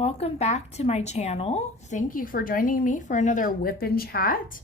welcome back to my channel. Thank you for joining me for another whip and chat.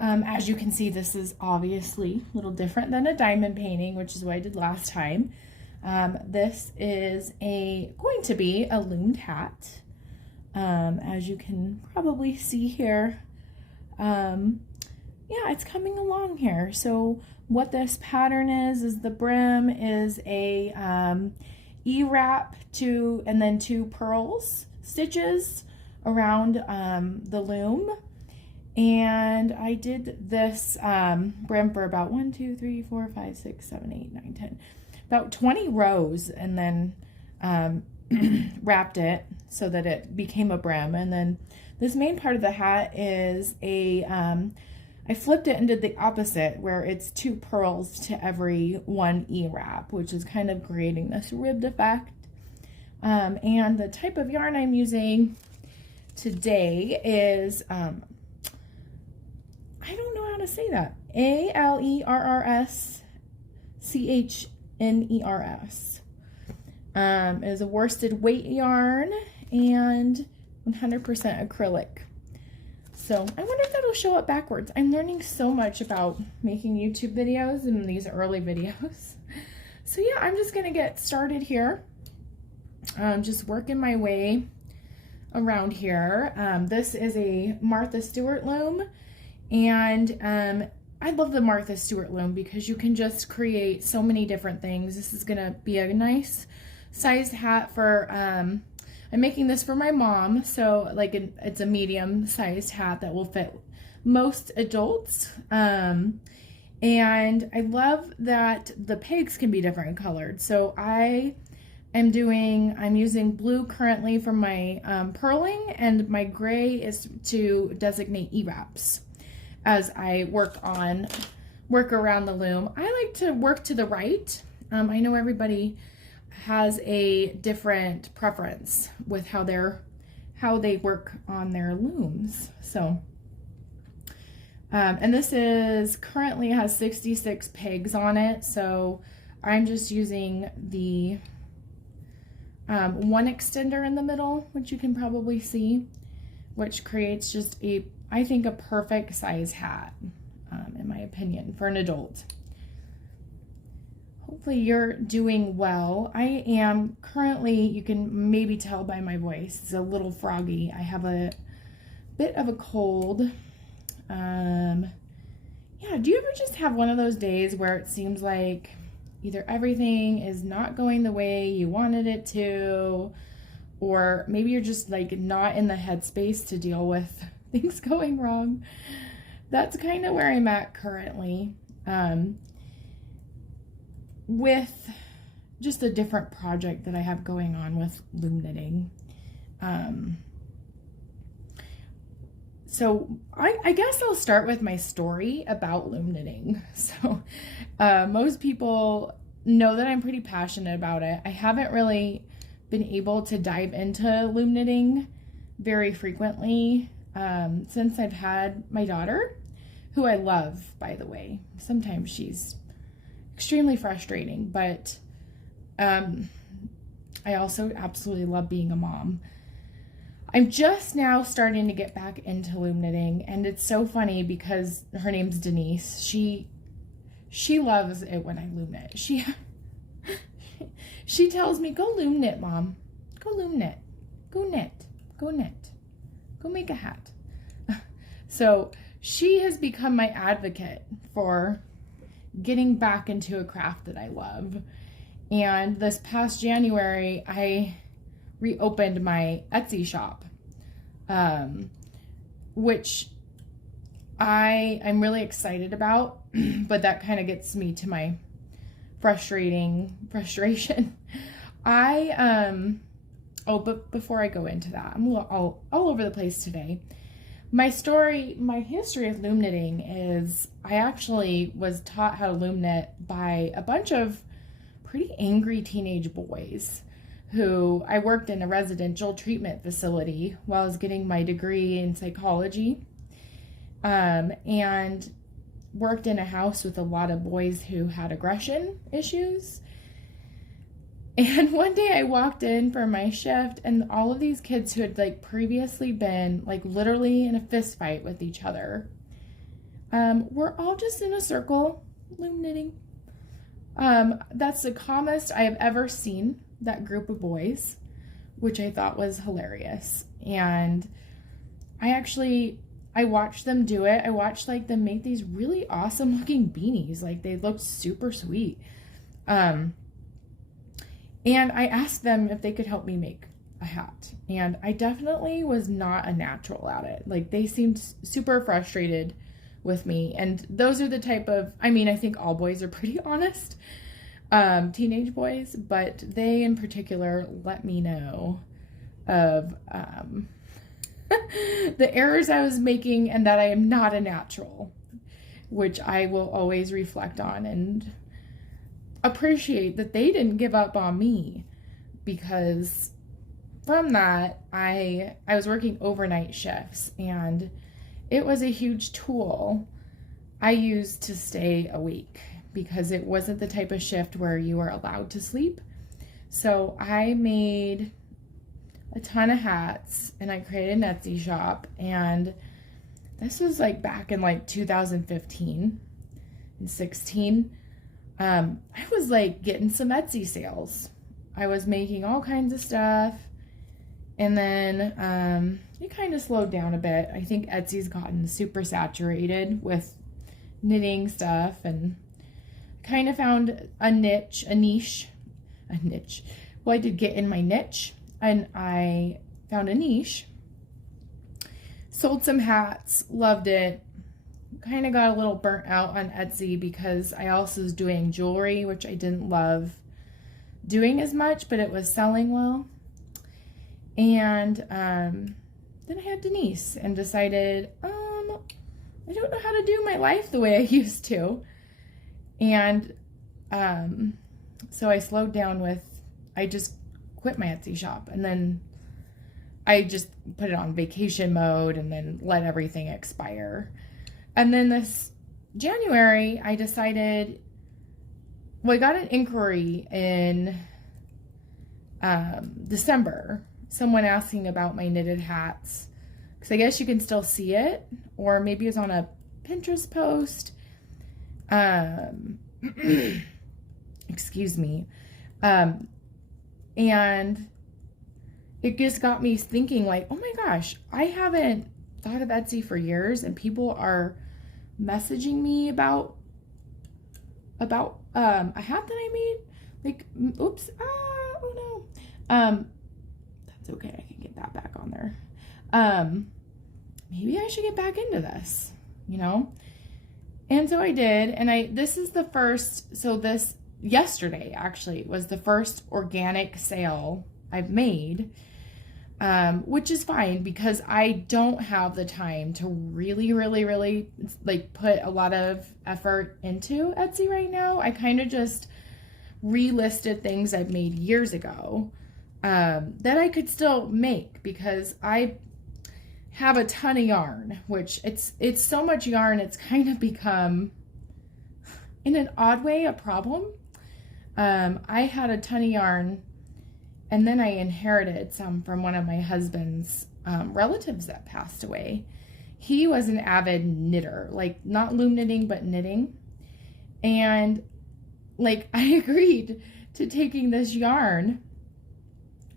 As you can see, this is obviously a little different than a diamond painting, which is what I did last time. This is going to be a loomed hat. As you can probably see here, yeah, it's coming along here. So what this pattern is the brim is a E-wrap and then 2 pearls stitches around the loom. And I did this brim for about 1, 2, 3, 4, 5, 6, 7, 8, 9, 10, about 20 rows, and then wrapped it so that it became a brim. And then this main part of the hat is I flipped it and did the opposite, where it's 2 pearls to every 1 E-wrap, which is kind of creating this ribbed effect. And the type of yarn I'm using today is, I don't know how to say that, ALERRSCHNERS. It is a worsted weight yarn and 100% acrylic. So I wonder if that'll show up backwards. I'm learning so much about making YouTube videos in these early videos. So yeah, I'm just gonna get started here. Just working my way around here. This is a Martha Stewart loom, and I love the Martha Stewart loom because you can just create so many different things. This is gonna be a nice sized hat for I'm making this for my mom, so like it's a medium-sized hat that will fit most adults. And I love that the pegs can be different colored. So I'm using blue currently for my purling, and my gray is to designate E-wraps as I work around the loom. I like to work to the right. I know everybody has a different preference with how they work on their looms. So, and this currently has 66 pegs on it. So I'm just using the 1 extender in the middle, which you can probably see, which creates just I think a perfect size hat, in my opinion, for an adult. Hopefully you're doing well. I am currently, you can maybe tell by my voice, it's a little froggy. I have a bit of a cold. Yeah, do you ever just have one of those days where it seems like either everything is not going the way you wanted it to, or maybe you're just like not in the headspace to deal with things going wrong? That's kind of where I'm at currently. With just a different project that I have going on with loom knitting. So I guess I'll start with my story about loom knitting. So most people know that I'm pretty passionate about it. I haven't really been able to dive into loom knitting very frequently since I've had my daughter, who I love, by the way. Sometimes she's extremely frustrating, but I also absolutely love being a mom. I'm just now starting to get back into loom knitting, and it's so funny because her name's Denise. She loves it when I loom knit. She tells me, "Go loom knit, Mom. Go loom knit. Go knit. Go knit. Go make a hat." So she has become my advocate for getting back into a craft that I love. And this past January, I reopened my Etsy shop, which I'm really excited about, but that kind of gets me to my frustration. But before I go into that, I'm all over the place today. My history of loom knitting is I actually was taught how to loom knit by a bunch of pretty angry teenage boys who I worked in a residential treatment facility while I was getting my degree in psychology, and worked in a house with a lot of boys who had aggression issues. And one day I walked in for my shift, and all of these kids who had like previously been like literally in a fist fight with each other, were all just in a circle, loom knitting. That's the calmest I have ever seen that group of boys, which I thought was hilarious. And I watched them do it. I watched like them make these really awesome looking beanies. Like they looked super sweet. And I asked them if they could help me make a hat. And I definitely was not a natural at it. Like they seemed super frustrated with me. And those are the type of, I mean, I think all boys are pretty honest, teenage boys, but they in particular let me know of the errors I was making and that I am not a natural, which I will always reflect on and appreciate that they didn't give up on me, because from that I was working overnight shifts, and it was a huge tool I used to stay awake because it wasn't the type of shift where you were allowed to sleep. So I made a ton of hats and I created an Etsy shop, and this was like back in like 2015 and 16. I was like getting some Etsy sales. I was making all kinds of stuff, and then it kind of slowed down a bit. I think Etsy's gotten super saturated with knitting stuff, and kind of found a niche. Well, I did get in my niche, and I found a niche. Sold some hats, loved it. Kind of got a little burnt out on Etsy because I also was doing jewelry, which I didn't love doing as much, but it was selling well. And then I had Denise and decided, I don't know how to do my life the way I used to. And so I slowed down I just quit my Etsy shop, and then I just put it on vacation mode and then let everything expire. And then this January, I decided, well, I got an inquiry in December, someone asking about my knitted hats, because I guess you can still see it, or maybe it was on a Pinterest post. Excuse me. And it just got me thinking, like, oh my gosh, I haven't thought of Etsy for years, and people are messaging me about a hat that I made. Like, oops, oh no. That's okay, I can get that back on there. Maybe I should get back into this, you know? And so I did, and this is the first, so this yesterday actually was the first organic sale I've made, which is fine because I don't have the time to really like put a lot of effort into Etsy right now. I kind of just relisted things I've made years ago that I could still make, because I have a ton of yarn, which it's so much yarn, it's kind of become, in an odd way, a problem. I had a ton of yarn, and then I inherited some from one of my husband's relatives that passed away. He was an avid knitter, like not loom knitting, but knitting. And like I agreed to taking this yarn,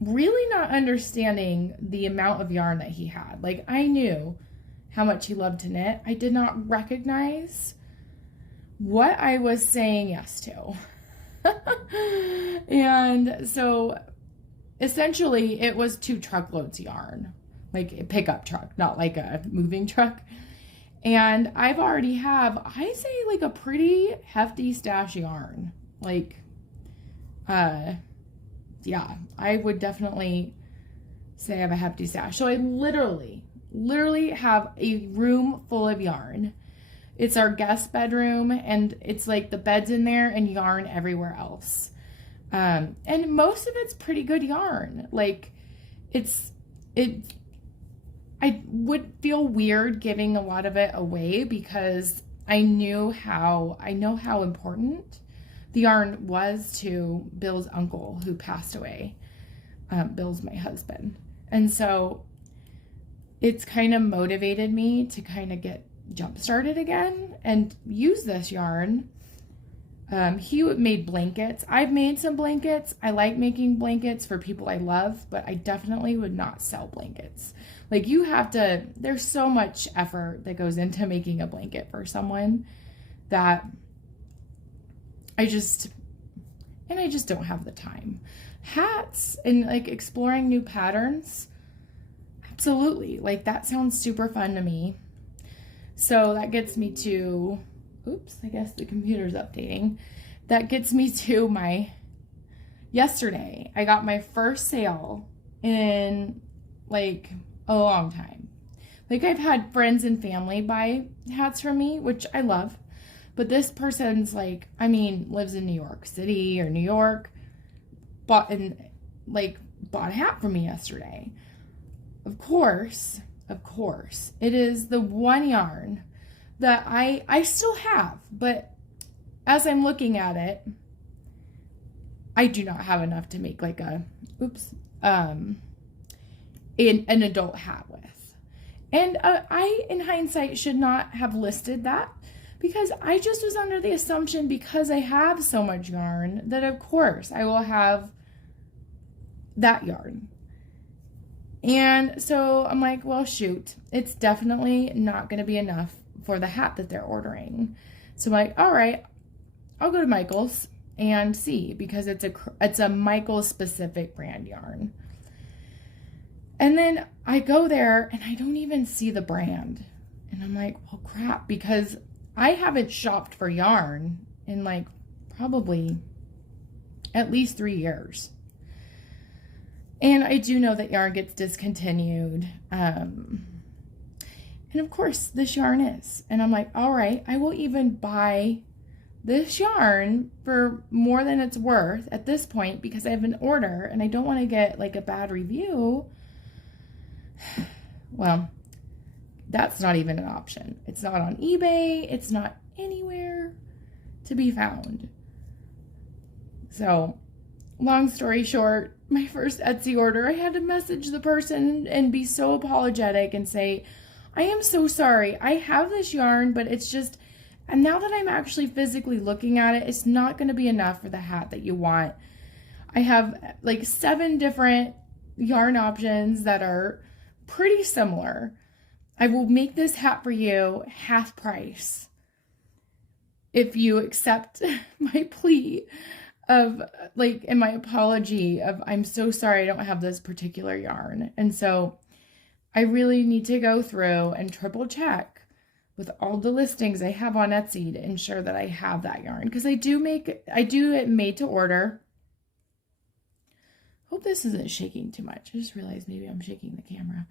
really not understanding the amount of yarn that he had. Like I knew how much he loved to knit. I did not recognize what I was saying yes to. And so essentially it was 2 truckloads of yarn, like a pickup truck, not like a moving truck. And I've already have, I say, like a pretty hefty stash of yarn. Like, yeah, I would definitely say I have a hefty stash. So I literally have a room full of yarn. It's our guest bedroom, and it's like the bed's in there and yarn everywhere else. And most of it's pretty good yarn. Like I would feel weird giving a lot of it away because I know how important The yarn was to Bill's uncle who passed away. Bill's my husband. And so it's kind of motivated me to kind of get jump started again and use this yarn. He made blankets. I've made some blankets. I like making blankets for people I love, but I definitely would not sell blankets. Like, you have to, there's so much effort that goes into making a blanket for someone that I just don't have the time. Hats and like exploring new patterns, absolutely. Like, that sounds super fun to me. So that gets me to, oops, I guess the computer's updating. That gets me to yesterday, I got my first sale in like a long time. Like, I've had friends and family buy hats from me, which I love. But this person's like, I mean, lives in New York City or New York, bought a hat from me yesterday. Of course, it is the one yarn that I still have, but as I'm looking at it, I do not have enough to make like an adult hat with. And I, in hindsight, should not have listed that, because I just was under the assumption, because I have so much yarn, that of course I will have that yarn. And so I'm like, well, shoot, it's definitely not going to be enough for the hat that they're ordering. So I'm like, all right, I'll go to Michael's and see, because it's a Michael's specific brand yarn. And then I go there and I don't even see the brand. And I'm like, well, crap, because I haven't shopped for yarn in like probably at least 3 years. And I do know that yarn gets discontinued. And of course, this yarn is. And I'm like, all right, I will even buy this yarn for more than it's worth at this point, because I have an order and I don't want to get like a bad review. Well, that's not even an option. It's not on eBay. It's not anywhere to be found. So, long story short, my first Etsy order, I had to message the person and be so apologetic and say, I am so sorry. I have this yarn, but it's just, and now that I'm actually physically looking at it, it's not going to be enough for the hat that you want. I have like 7 different yarn options that are pretty similar. I will make this hat for you half price if you accept my plea of like, and my apology of, I'm so sorry I don't have this particular yarn. And so I really need to go through and triple check with all the listings I have on Etsy to ensure that I have that yarn, because I do it made to order. Hope this isn't shaking too much. I just realized maybe I'm shaking the camera.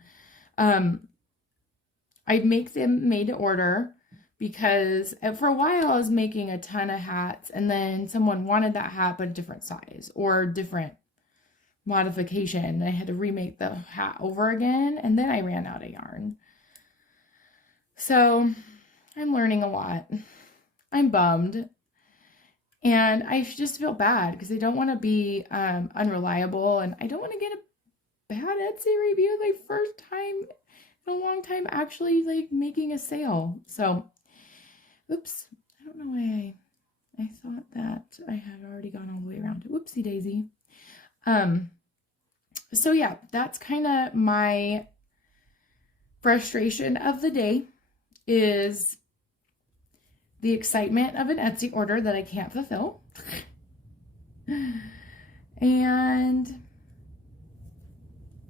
I make them made to order because for a while I was making a ton of hats, and then someone wanted that hat but a different size or different modification. I had to remake the hat over again, and then I ran out of yarn. So I'm learning a lot. I'm bummed. And I just feel bad because I don't want to be unreliable, and I don't want to get a bad Etsy review my first time in a long time actually like making a sale. So, oops, I don't know why I thought that I had already gone all the way around. Whoopsie daisy. So yeah, that's kind of my frustration of the day, is the excitement of an Etsy order that I can't fulfill. And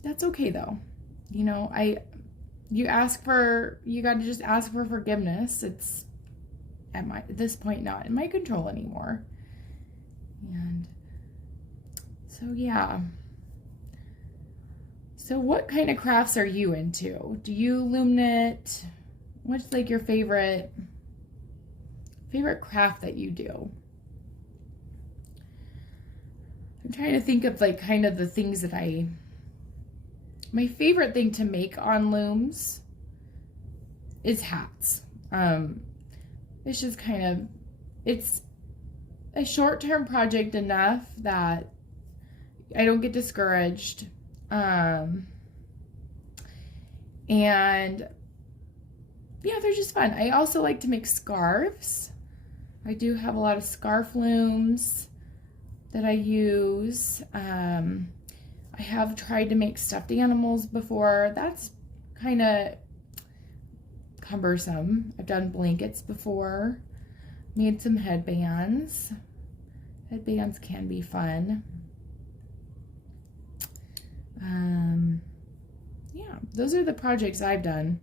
that's okay though. You know, you got to just ask for forgiveness. It's at this point not in my control anymore. And so yeah. So what kind of crafts are you into? Do you loom knit? What's like your favorite craft that you do? I'm trying to think of like kind of the things that my favorite thing to make on looms is hats. It's just kind of, it's a short-term project enough that I don't get discouraged. And yeah, they're just fun. I also like to make scarves. I do have a lot of scarf looms that I use. I have tried to make stuffed animals before. That's kind of cumbersome. I've done blankets before. Made some headbands. Headbands can be fun. Yeah, those are the projects I've done.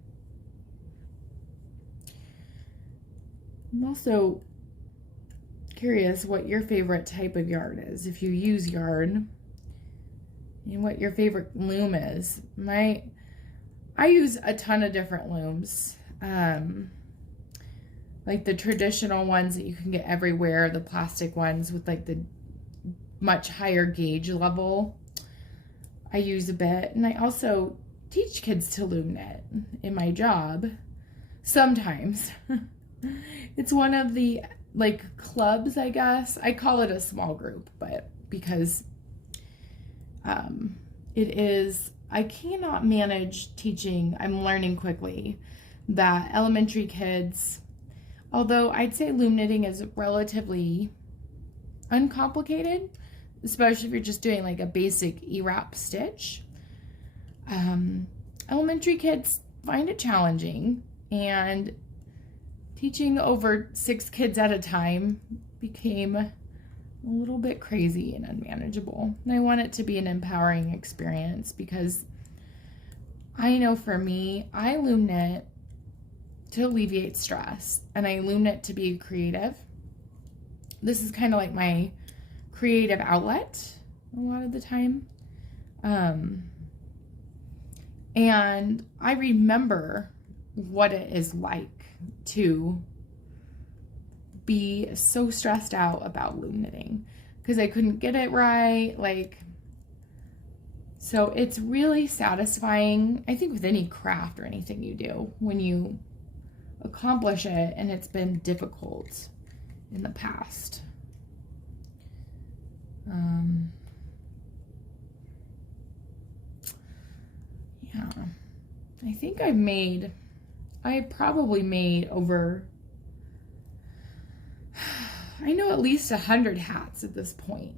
I'm also curious what your favorite type of yarn is, if you use yarn, and what your favorite loom is. I use a ton of different looms, like the traditional ones that you can get everywhere, the plastic ones with like the much higher gauge level. I use a bit, and I also teach kids to loom knit in my job sometimes. It's one of the like clubs, I guess. I call it a small group, but because it is, I cannot manage teaching. I'm learning quickly that elementary kids, although I'd say loom knitting is relatively uncomplicated, especially if you're just doing like a basic E-wrap stitch. Elementary kids find it challenging, and teaching over 6 kids at a time became a little bit crazy and unmanageable. And I want it to be an empowering experience, because I know for me, I loom knit to alleviate stress, and I loom knit to be creative. This is kind of like my creative outlet a lot of the time. And I remember what it is like to be so stressed out about loom knitting because I couldn't get it right. So it's really satisfying, I think, with any craft or anything you do, when you accomplish it and it's been difficult in the past. Yeah, I think I probably made over, I know, at least 100 hats at this point.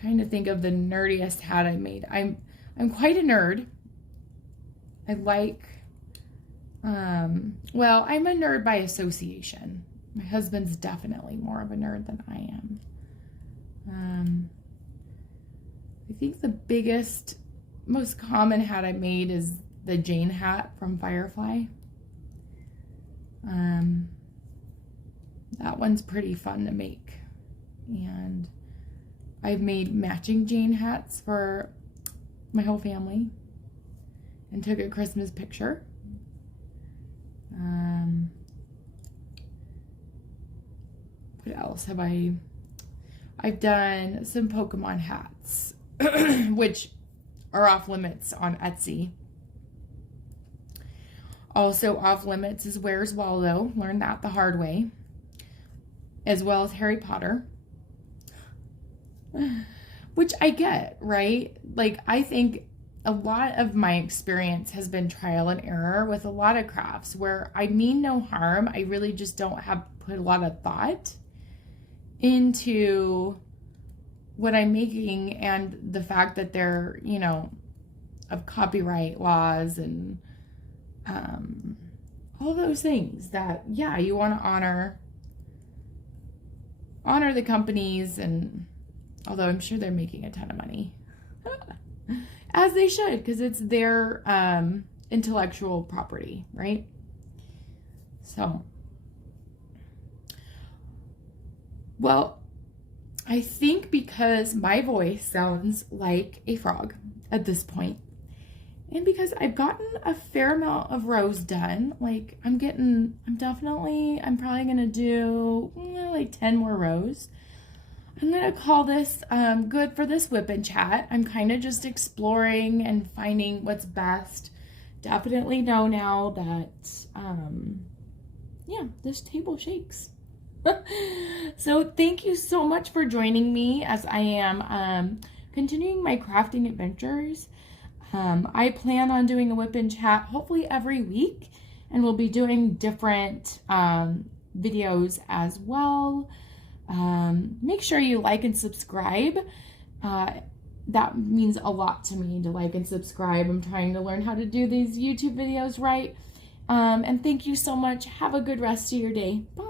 Trying to think of the nerdiest hat I made. I'm quite a nerd. I like, well, I'm a nerd by association. My husband's definitely more of a nerd than I am. I think the biggest, most common hat I made is the Jane hat from Firefly. That one's pretty fun to make. And I've made matching Jane hats for my whole family and took a Christmas picture. What else have I've done some Pokemon hats, which are off limits on Etsy. Also off limits is Where's Waldo. Learned that the hard way. As well as Harry Potter. Which I get, right? Like, I think a lot of my experience has been trial and error with a lot of crafts where I mean no harm. I really just don't have put a lot of thought into what I'm making, and the fact that they're, you know, of copyright laws and all those things that, yeah, you want to honor the companies, and although I'm sure they're making a ton of money, as they should, because it's their intellectual property, right? So, well, I think because my voice sounds like a frog at this point, and because I've gotten a fair amount of rows done, like I'm probably gonna do like 10 more rows. I'm gonna call this good for this whip and chat. I'm kind of just exploring and finding what's best. Definitely know now that yeah, this table shakes. So thank you so much for joining me as I am continuing my crafting adventures. I plan on doing a whip and chat hopefully every week, and we'll be doing different videos as well. Make sure you like and subscribe. That means a lot to me to like and subscribe. I'm trying to learn how to do these YouTube videos right. And thank you so much. Have a good rest of your day. Bye.